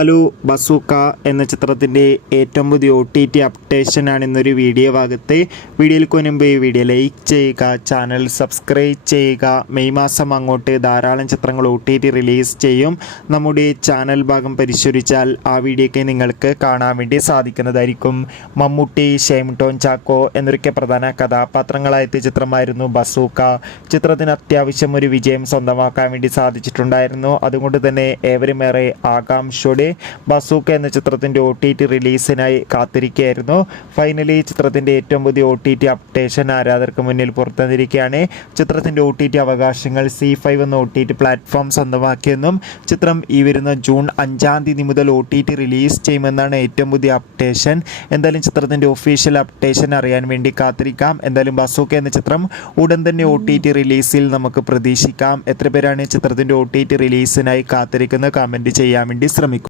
Hello bazooka എന്ന ചിത്രത്തിൻ്റെ ഏറ്റവും പുതിയ OTT അപ്ഡേഷനാണ് ഇന്നൊരു വീഡിയോ ഭാഗത്ത്. വീഡിയോയിലേക്ക് മുൻപ് ഈ വീഡിയോ ലൈക്ക് ചെയ്യുക, ചാനൽ സബ്സ്ക്രൈബ് ചെയ്യുക. മെയ് മാസം അങ്ങോട്ട് ധാരാളം ചിത്രങ്ങൾ OTT റിലീസ് ചെയ്യും. നമ്മുടെ ചാനൽ ഭാഗം പരിശോധിച്ചാൽ ആ വീഡിയോയ്ക്ക് നിങ്ങൾക്ക് കാണാൻ വേണ്ടി സാധിക്കുന്നതായിരിക്കും. മമ്മൂട്ടി, ഷൈൻ ടോം ചാക്കോ എന്നൊക്കെ പ്രധാന കഥാപാത്രങ്ങളായെത്തിയ ചിത്രമായിരുന്നു ബസൂക്ക. ചിത്രത്തിന് അത്യാവശ്യം ഒരു വിജയം സ്വന്തമാക്കാൻ വേണ്ടി സാധിച്ചിട്ടുണ്ടായിരുന്നു. അതുകൊണ്ട് തന്നെ ഏവരുമേറെ ആകാംക്ഷയോടെ ബസൂക്ക എന്ന ചിത്രത്തിൻ്റെ OTT റിലീസിനായി കാത്തിരിക്കുകയായിരുന്നു. ഫൈനലി ചിത്രത്തിൻ്റെ ഏറ്റവും പുതിയ OTT അപ്ഡേഷൻ ആരാധകർക്ക് മുന്നിൽ പുറത്തുവന്നിരിക്കുകയാണ്. ചിത്രത്തിൻ്റെ OTT അവകാശങ്ങൾ C5 എന്ന OTT പ്ലാറ്റ്ഫോം സ്വന്തമാക്കിയെന്നും ചിത്രം ഈ വരുന്ന ജൂൺ 5-ാം തീയതി മുതൽ OTT റിലീസ് ചെയ്യുമെന്നാണ് ഏറ്റവും പുതിയ അപ്ഡേഷൻ. എന്തായാലും ചിത്രത്തിൻ്റെ ഒഫീഷ്യൽ അപ്ഡേഷൻ അറിയാൻ വേണ്ടി കാത്തിരിക്കാം. എന്തായാലും ബസൂക്ക എന്ന ചിത്രം ഉടൻ തന്നെ OTT റിലീസിൽ നമുക്ക് പ്രതീക്ഷിക്കാം. എത്ര പേരാണ് ചിത്രത്തിൻ്റെ OTT റിലീസിനായി കാത്തിരിക്കുന്നത് കമൻറ്റ് ചെയ്യാൻ വേണ്ടി ശ്രമിക്കും.